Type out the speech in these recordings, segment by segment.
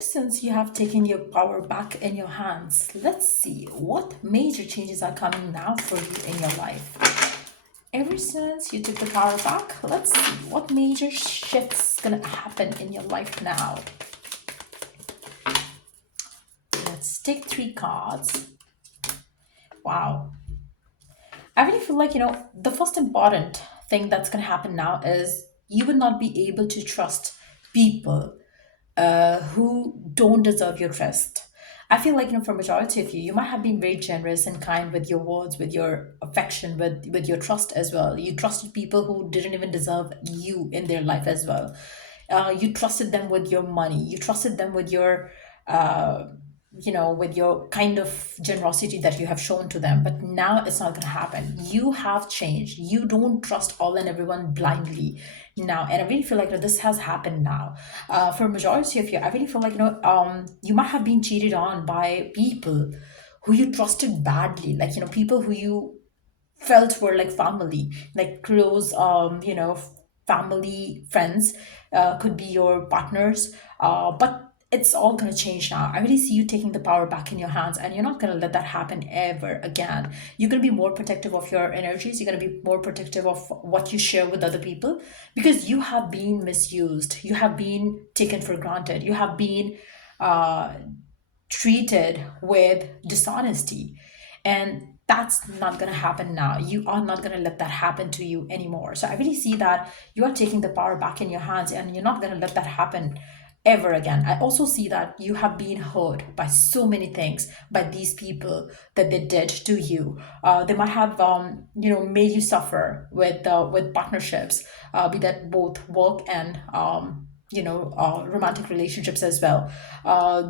Since you have taken your power back in your hands, let's see what major changes are coming now for you in your life. Ever since you took the power back, let's see what major shifts gonna happen in your life now. Let's take three cards. Wow. I really feel like, the first important thing that's gonna happen now is you will not be able to trust people who don't deserve your trust. I feel like, for majority of you, you might have been very generous and kind with your words, with your affection, with your trust as well. You trusted people who didn't even deserve you in their life as well. You trusted them with your money. You trusted them with your with your kind of generosity that you have shown to them. But now it's not going to happen. You have changed. You don't trust all and everyone blindly now. And I really feel like, this has happened now. For majority of you, I really feel like, you might have been cheated on by people who you trusted badly, like, people who you felt were like family, like close, family, friends, could be your partners. But it's all going to change now. I really see you taking the power back in your hands, and you're not going to let that happen ever again. You're going to be more protective of your energies. You're going to be more protective of what you share with other people, because you have been misused. You have been taken for granted. You have been uh, treated with dishonesty. And that's not going to happen now. You are not going to let that happen to you anymore. So I really see that you are taking the power back in your hands, and you're not going to let that happen ever again. I also see that you have been hurt by so many things by these people that they did to you. They might have, made you suffer with partnerships, be that both work and romantic relationships as well.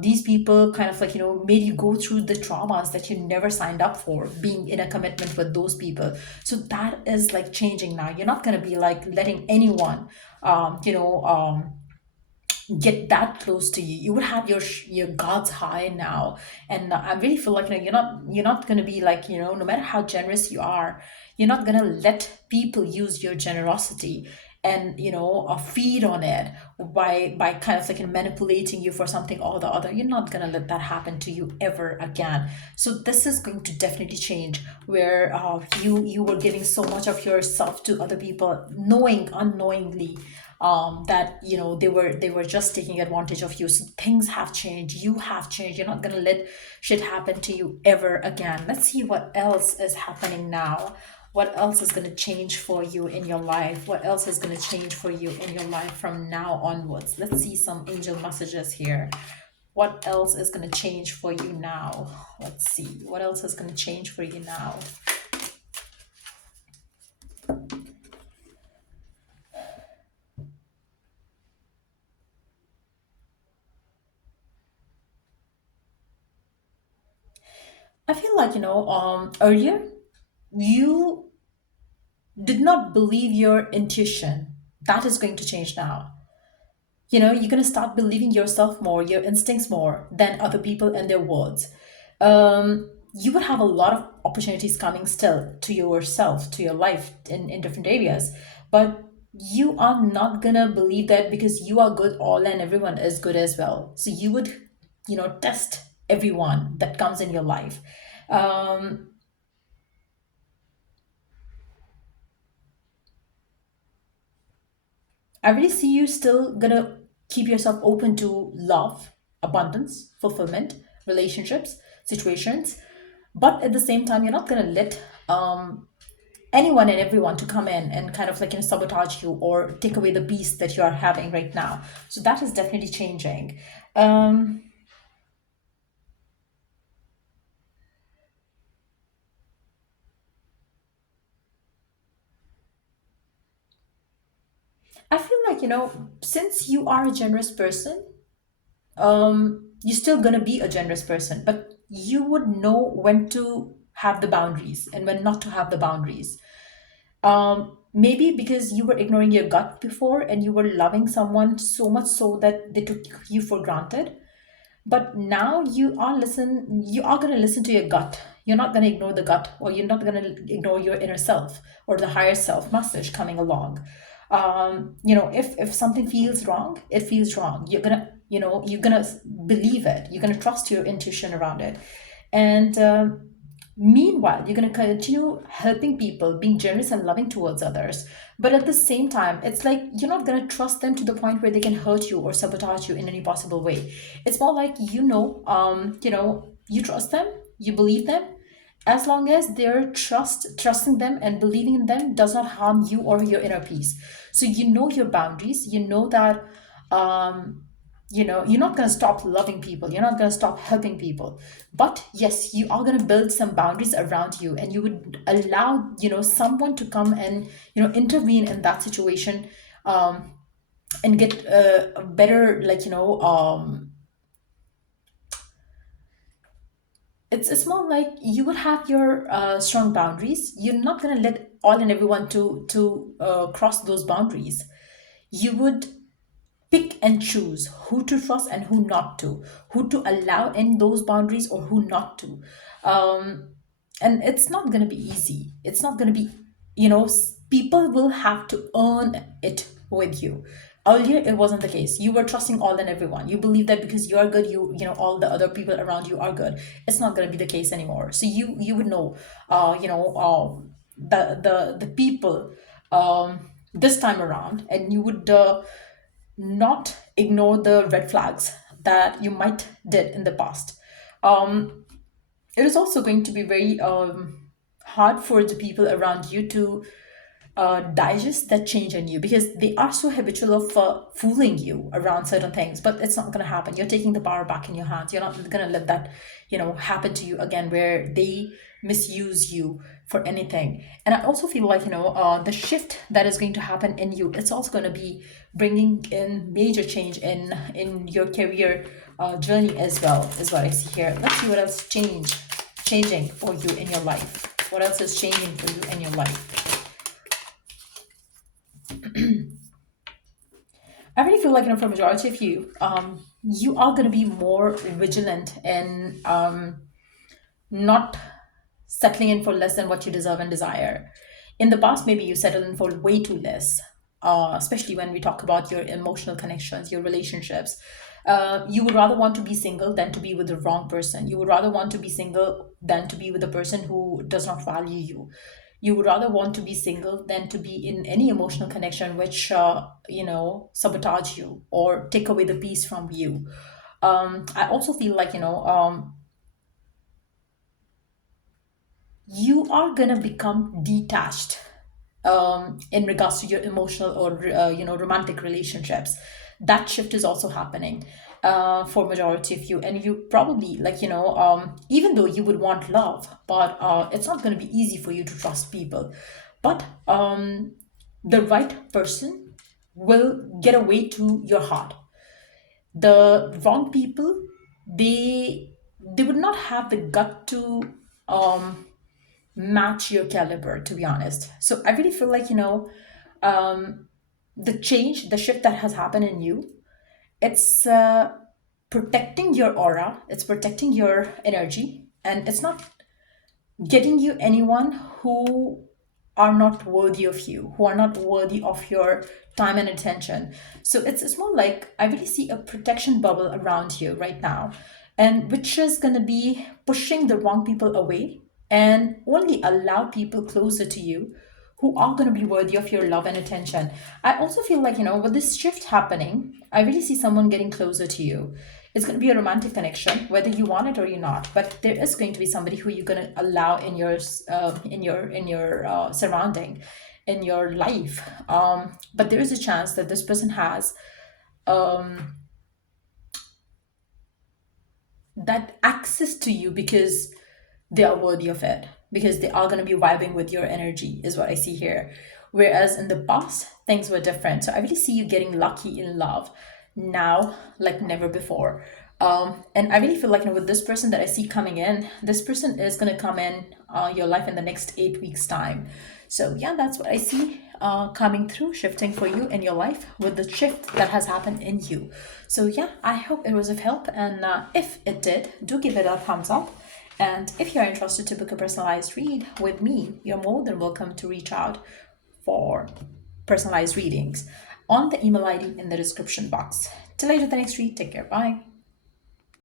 These people kind of like, made you go through the traumas that you never signed up for, being in a commitment with those people. So that is like changing now. You're not going to be like letting anyone get that close to you. You would have your guards high now. And I really feel like, you're not going to be like, no matter how generous you are, you're not going to let people use your generosity and feed on it by kind of like manipulating you for something or the other. You're not going to let that happen to you ever again. So this is going to definitely change, where you were giving so much of yourself to other people, knowing unknowingly that they were just taking advantage of you. So things have changed. You have changed. You're not gonna let shit happen to you ever again. Let's see what else is happening now. What else is gonna change for you in your life? What else is gonna change for you in your life from now onwards? Let's see some angel messages here. What else is gonna change for you now? Let's see. What else is gonna change for you now? I feel like, earlier you did not believe your intuition. That is going to change now. You're going to start believing yourself more, your instincts more than other people and their words. You would have a lot of opportunities coming still to yourself, to your life in different areas. But you are not going to believe that because you are good all and everyone is good as well. So you would, test everyone that comes in your life. Um, I really see you still gonna keep yourself open to love, abundance, fulfillment, relationships, situations, but at the same time, you're not gonna let anyone and everyone to come in and kind of like sabotage you or take away the peace that you are having right now. So that is definitely changing. Um, I feel like since you are a generous person, you're still gonna be a generous person, but you would know when to have the boundaries and when not to have the boundaries. Maybe because you were ignoring your gut before and you were loving someone so much so that they took you for granted. But now you are going to listen to your gut. You're not going to ignore the gut, or you're not going to ignore your inner self or the higher self message coming along. If something feels wrong, it feels wrong. You're going to you're gonna believe it, you're gonna trust your intuition around it. And meanwhile, you're going to continue helping people, being generous and loving towards others. But at the same time, it's like you're not going to trust them to the point where they can hurt you or sabotage you in any possible way. It's more like, you trust them, you believe them, as long as their trusting them and believing in them does not harm you or your inner peace. So you know your boundaries, you know that um you're not going to stop loving people, you're not going to stop helping people, but yes, you are going to build some boundaries around you, and you would allow someone to come and intervene in that situation, um and get a better, it's more like you would have your strong boundaries. You're not going to let all and everyone to cross those boundaries. You would pick and choose who to trust and who not to, who to allow in those boundaries or who not to. Um, and it's not going to be easy. It's not going to be, people will have to earn it with you. Earlier, it wasn't the case. You were trusting all and everyone. You believe that because you are good, all the other people around you are good. It's not going to be the case anymore. So you would know, the people this time around, and you would not ignore the red flags that you might did in the past. It is also going to be very hard for the people around you to digest that change in you, because they are so habitual of fooling you around certain things. But it's not going to happen. You're taking the power back in your hands. You're not going to let that happen to you again, where they misuse you for anything. And I also feel like the shift that is going to happen in you, it's also going to be bringing in major change in your career journey as well, is what I see here. Let's see what else changing for you in your life. What else is changing for you in your life? I really feel like, for majority of you, you are going to be more vigilant and not settling in for less than what you deserve and desire. In the past, maybe you settled in for way too less, especially when we talk about your emotional connections, your relationships. You would rather want to be single than to be with the wrong person. You would rather want to be single than to be with a person who does not value you. You would rather want to be single than to be in any emotional connection which, sabotage you or take away the peace from you. I also feel like, you are going to become detached in regards to your emotional or romantic relationships. That shift is also happening for majority of you, and you probably, even though you would want love, but it's not going to be easy for you to trust people. But the right person will get away to your heart. The wrong people, they would not have the gut to um match your caliber, to be honest. So I really feel like, the change, the shift that has happened in you, it's protecting your aura, it's protecting your energy, and it's not getting you anyone who are not worthy of you, who are not worthy of your time and attention. So it's more like I really see a protection bubble around you right now, and which is going to be pushing the wrong people away and only allow people closer to you who are going to be worthy of your love and attention. I also feel like, with this shift happening, I really see someone getting closer to you. It's going to be a romantic connection, whether you want it or you're not. But there is going to be somebody who you're going to allow in your surrounding, in your life. But there is a chance that this person has um, that access to you because they are worthy of it, because they are going to be vibing with your energy, is what I see here. Whereas in the past, things were different. So I really see you getting lucky in love now, like never before. And I really feel like, with this person that I see coming in, this person is going to come in your life in the next 8 weeks' time. So yeah, that's what I see coming through, shifting for you in your life with the shift that has happened in you. So yeah, I hope it was of help. And if it did, do give it a thumbs up. And if you're interested to book a personalized read with me, you're more than welcome to reach out for personalized readings on the email ID in the description box. Till later the next week. Take care. Bye.